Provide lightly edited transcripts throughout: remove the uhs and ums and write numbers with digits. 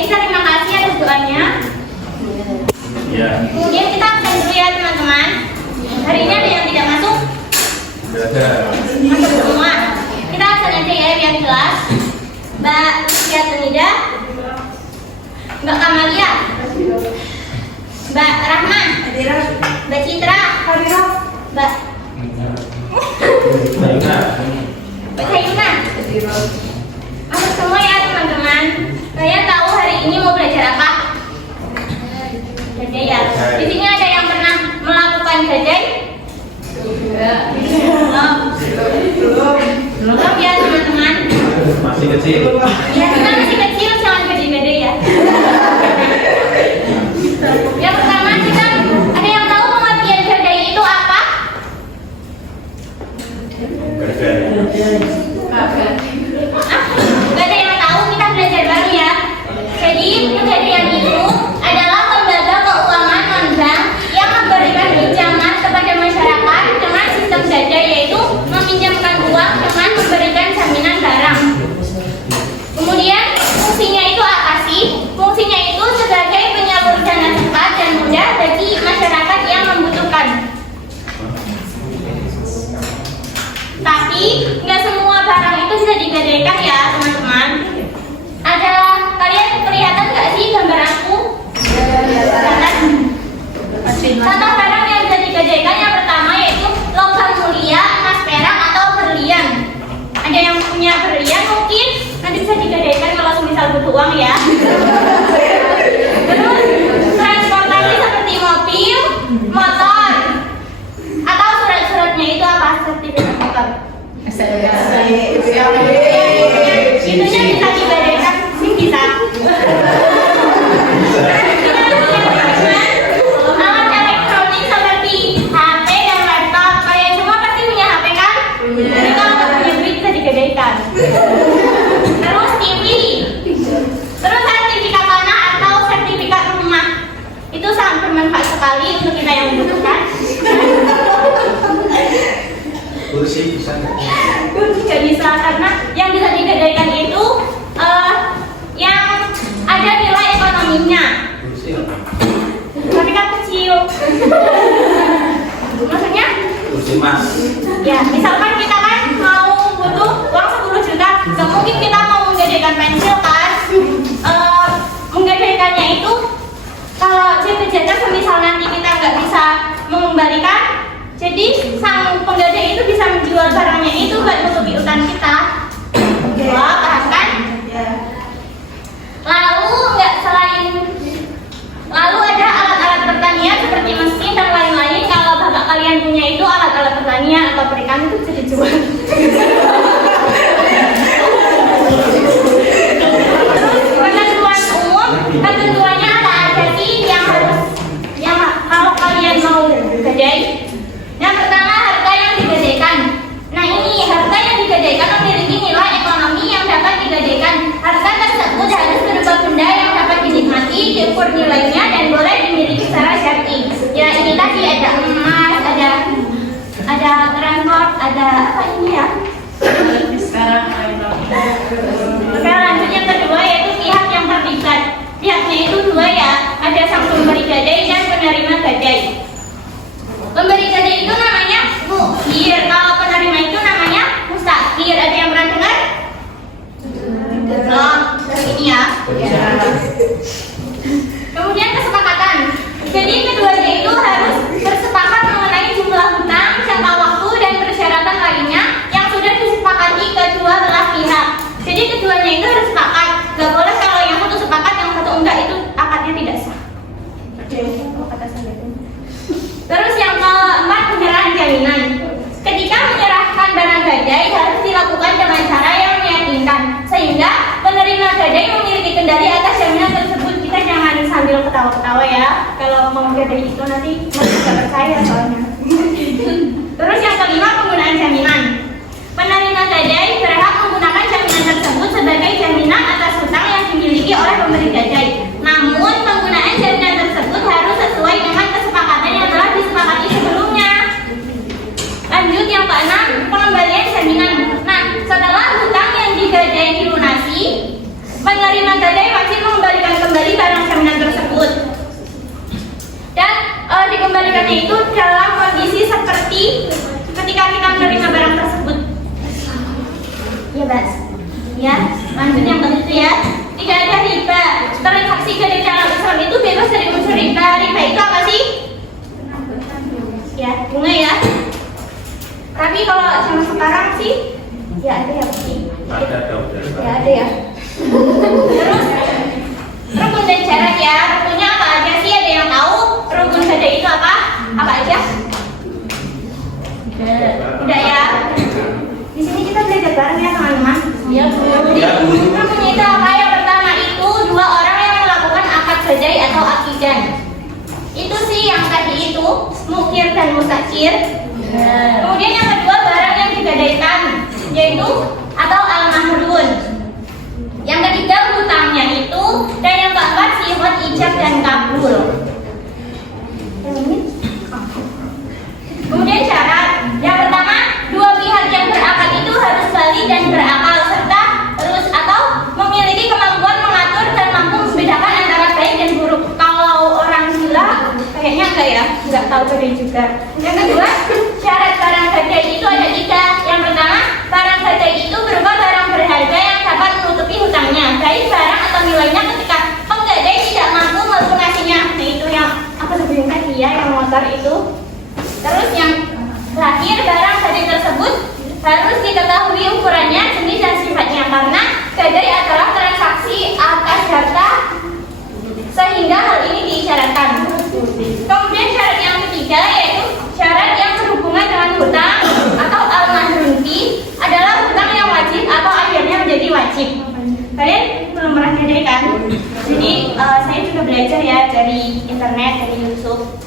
Baik, terima kasih atas doanya. Ya. Kemudian kita absen dulu ya teman-teman. Hari ini ada yang tidak masuk? Tidak ada. Masuk semua. Kita absen aja ya biar jelas. Mbak Lucia Tunida, Mbak Kamalia, Mbak Rahma, Mbak Citra, Mbak Hayuna. Masuk semua ya teman-teman. Kalian tahu hari ini mau belajar apa? Gadai ya. Di sini ada yang pernah melakukan gadai? Belum ya teman-teman. Masih kecil. Ya kita masih kecil, jangan gede-gede ya. Yang pertama kita ada yang tahu pengertian gadai itu apa? Gak ada yang tahu, kita belajar baru ya. Jadi Pegadaian itu adalah lembaga keuangan non-bank yang memberikan pinjaman kepada masyarakat dengan sistem gadai, yaitu meminjamkan uang dengan memberikan jaminan barang. Kemudian fungsinya itu apa sih? Fungsinya itu sebagai penyalur dana cepat dan mudah bagi masyarakat yang membutuhkan. Tapi nggak semua barang itu bisa digadaikan ya teman-teman. Ada, kalian kelihatan nggak sih gambar aku? Contoh barang yang bisa digadaikan yang pertama yaitu logam mulia, emas, perak atau berlian. Ada yang punya berlian mungkin nanti bisa digadaikan kalau misal butuh uang ya. Terus transportasi seperti mobil, motor, atau surat-suratnya itu apa? Sertifikat motor. Itunya bisa digadaikan, sih bisa. Alat elektronik seperti HP dan laptop, kalian semua pasti punya HP kan? Jadi kalau nggak punya duit bisa digadaikan. Terus TV, terus sertifikat tanah atau sertifikat rumah, itu sangat bermanfaat sekali untuk kita yang membutuhkan. Kursi bisa nggak? Kursi nggak bisa karena yang bisa digadaikan itu yang ada nilai ekonominya. Kursi apa? Tapi kan kecil. Maksudnya? Kursi mas. Ya, misalkan kita kan mau butuh uang 10 juta, nggak mungkin kita mau menggadaikan pensil kan? Menggadaikannya itu kalau jaga-jaga semisal nanti kita nggak bisa mengembalikan, jadi sang penggadai itu bisa menjual barangnya itu buat menutupi utang kita. Wah, paham kan? Lalu ada alat-alat pertanian seperti mesin dan lain-lain. Kalau bapak kalian punya itu alat-alat pertanian atau perikanan itu bisa dijual. Terus ketentuan umum, ketentuannya ada aja sih yang kalau kalian mau gadai. Yang pertama harga yang digadaikan. Nah ini harga yang digadaikan memiliki nilai ekonomi yang dapat digadaikan. Harga tersebut harus berupa benda yang dapat dinikmati, diukur nilainya dan boleh dimiliki secara syar'i. Ya ini tadi ada emas, ada transport, ada apa ini ya? Sekarang lanjut yang kedua yaitu pihak yang terlibat. Pihaknya itu dua ya, ada sang pemberi gadai dan penerima gadai. Pemberi gadai itu namanya mukhir, kalau penerima itu namanya mustakhir. Ada yang pernah dengar? Belum, ini ya. Kemudian kesepakatan. Jadi keduanya itu harus bersepakat mengenai jumlah hutang, jangka waktu dan persyaratan lainnya yang sudah disepakati kedua belah pihak. Jadi keduanya itu harus sepakat. Gak boleh kalau yang satu sepakat, yang satu enggak, itu akadnya tidak sah. Terus yang keempat, penyerahan jaminan. Ketika menyerahkan barang gadai harus dilakukan dengan cara yang meyakinkan, sehingga penerima gadai memiliki kendali atas jaminan tersebut. Kita jangan sambil ketawa-ketawa ya. Kalau mau gadai itu nanti tidak percaya soalnya. Terus yang kelima, penggunaan jaminan. Penerima gadai berhak menggunakan jaminan tersebut sebagai jaminan atas hutang yang dimiliki oleh pemberi gadai. Namun penggunaan jaminan tersebut harus sesuai dengan kesepakatan yang telah disepakati sebelumnya. Lanjut yang keenam, pengembalian jaminan. Nah, setelah hutang yang digadai dilunasi, penerima gadai wajib mengembalikan mukir dan mustakir. Kemudian yang kedua barang yang digadaikan, yaitu atau al-mahrun. Yang ketiga hutangnya itu, dan yang keempat sihot, ijab dan kabul. Kemudian syarat yang pertama, dua pihak yang berakad itu harus balik dan berakal serta terus atau memiliki kemampuan mengatur dan mampu membedakan antara baik dan buruk. Kalau orang gila kayaknya enggak ya, enggak tahu bedanya juga. Yang kedua, syarat barang gadai itu ada tiga. Yang pertama, barang gadai itu berupa barang berharga yang dapat menutupi hutangnya, baik barang atau nilainya ketika penggadai tidak mampu melunasinya. Nah itu yang apa sebenarnya tadi ya, yang motor itu. Terus yang terakhir, barang gadai tersebut harus diketahui ukurannya, jenis dan sifatnya, karena gadai adalah transaksi atas harta sehingga hal ini diisyaratkan. Kemudian syarat yang ketiga yaitu syarat yang berhubungan dengan hutang atau al-mahrun adalah hutang yang wajib atau akhirnya menjadi wajib. Kalian belum pernah gadai kan? Jadi saya juga belajar ya dari internet, dari YouTube.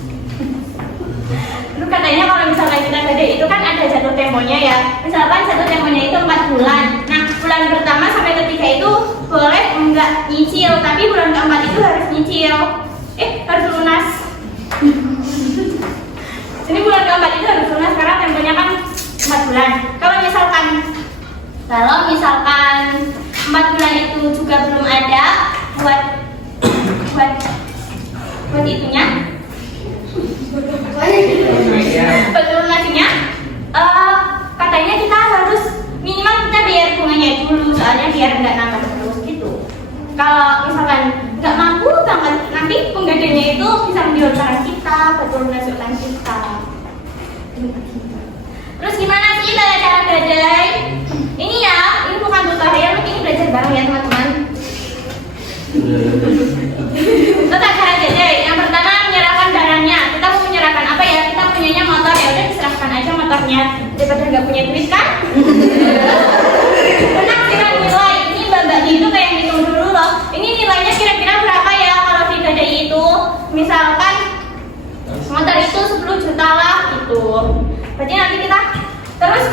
Itu katanya kalau misalkan kita gadai itu kan ada jatuh temponya ya. Misalkan jatuh temponya itu 4 bulan. Nah, bulan pertama sampai ketiga itu boleh enggak nyicil, tapi bulan keempat itu harus nyicil. Harus lunas. Jadi bulan keempat itu harus lunas karena temponya kan 4 bulan. Kalau misalkan 4 bulan itu juga belum ada buat itunya, betul nasinya, katanya kita harus minimal kita bayar bunganya dulu, soalnya biar nggak nambah terus gitu. Kalau misalkan nggak mampu banget, nanti penggadainya itu bisa menjual kita, betul nasukan kita. Terus gimana sih cara gadai? Ini ya, ini bukan tutorial, ini belajar bareng ya teman-teman. Tentang cara gadai, yang pertama menyerahkan barangnya. Kita mau menyerahkan apa ya? Kita punyanya motor, ya udah diserahkan aja motornya daripada nggak punya duit kan? Penaksiran nilai, ini mbak itu kayak hitung dulu loh. Ini nilainya kira-kira berapa ya kalau di gadai itu? Misalkan motor itu 10 juta lah gitu. Berarti nanti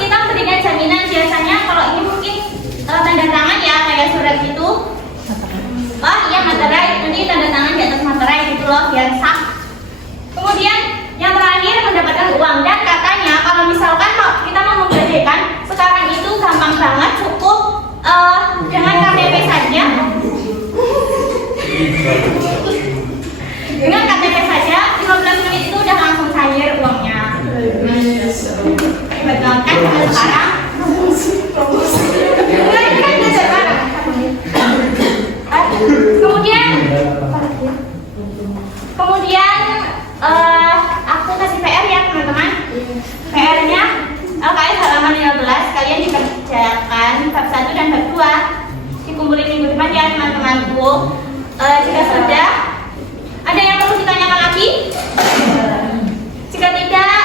kita memberikan jaminan, biasanya kalau ini mungkin tanda tangan ya kayak surat gitu. Oh iya materai, nanti tanda tangan di atas materai gitu loh biar sah. Kemudian yang terakhir mendapatkan uang, dan katanya kalau misalkan kita mau menggadaikan sekarang itu gampang banget, cukup dengan KTP saja. Dengan KTP saja 15 menit itu udah langsung cair uangnya. Betul kan kalau sekarang? Enggak, ini kan belajar bareng. Kemudian aku kasih PR ya teman-teman. PR-nya LKS halaman 15, kalian dikerjakan bab 1 dan bab 2. Dikumpulin minggu depan ya teman-temanku. Jika sudah, ada yang perlu ditanyakan lagi? Jika tidak,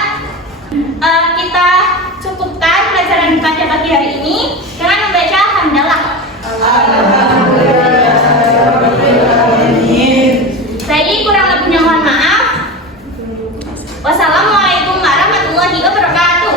kita cukupkan pelajaran pada pagi hari ini dengan membaca hamdalah. Baik, kurang lebihnya mohon maaf. Wassalamualaikum warahmatullahi wabarakatuh.